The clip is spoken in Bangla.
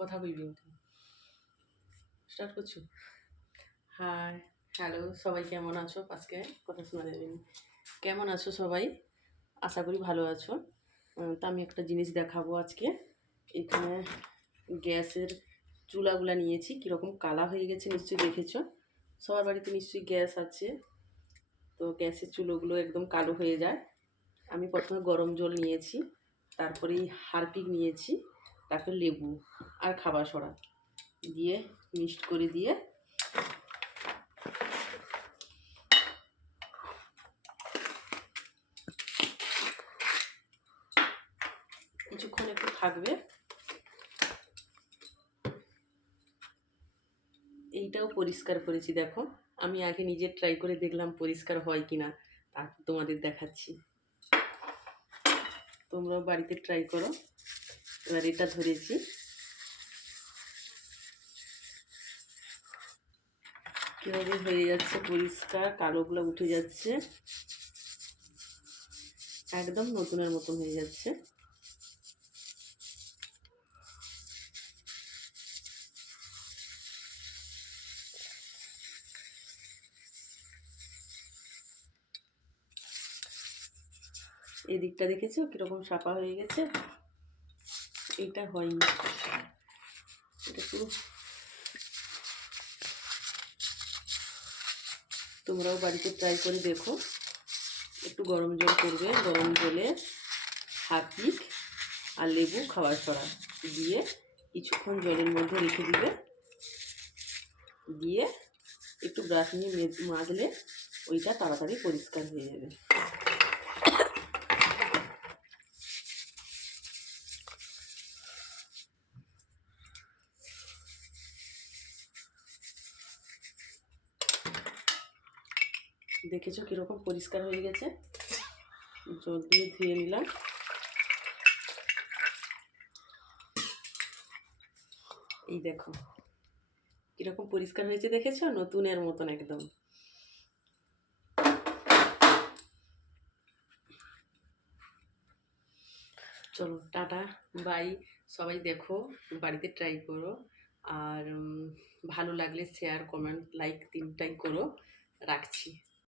কথা বলবি স্টার্ট করছো। হাই, হ্যালো, সবাই কেমন আছো? আজকে কথা শোনা যাবে। কেমন আছো সবাই? আশা করি ভালো আছো। তো আমি একটা জিনিস দেখাবো আজকে। এখানে গ্যাসের চুলাগুলা নিয়েছি, কীরকম কালা হয়ে গেছে নিশ্চয়ই দেখেছো। সবার বাড়িতে নিশ্চয়ই গ্যাস আছে, তো গ্যাসের চুলোগুলো একদম কালো হয়ে যায়। আমি প্রথমে গরম জল নিয়েছি, তারপরে হারপিক নিয়েছি, তারপর লেবু আর খাবার সোডা দিয়ে মিক্সড করে দিয়ে কিছুক্ষণ একটু থাকবে। এইটাও পরিষ্কার করেছি, দেখো। আমি আগে নিজে ট্রাই করে দেখলাম পরিষ্কার হয় কিনা, আর তোমাদের দেখাচ্ছি। তোমরাও বাড়িতে ট্রাই করো। এবার এটা ধরেছি, কীভাবে হয়ে যাচ্ছে পরিষ্কার, কালোগুলো উঠে যাচ্ছে, একদম নতুনের মতন হয়ে যাচ্ছে। এই দিকটা দেখেছো কীরকম সাপা হয়ে গেছে? এইটা হয়নি, এটা পুরো। তোমরাও বাড়িতে ট্রাই করে দেখো। একটু গরম জল করবে, গরম জলে হারপিক আর লেবু খাবার সোডা দিয়ে কিছুক্ষণ জলের মধ্যে রেখে দিবে, দিয়ে একটু ব্রাশ নিয়ে মাজলে ওইটা তাড়াতাড়ি পরিষ্কার হয়ে যাবে। দেখেছো কীরকম পরিষ্কার হয়ে গেছে? জল দিয়ে ধুয়ে নিলাম। এই দেখো কীরকম পরিষ্কার হয়েছে, দেখেছো? নতুনের মতন একদম। চলো টাটা, বাই। সবাই দেখো, বাড়িতে ট্রাই করো, আর ভালো লাগলে শেয়ার, কমেন্ট, লাইক তিনটাই করো। রাখছি।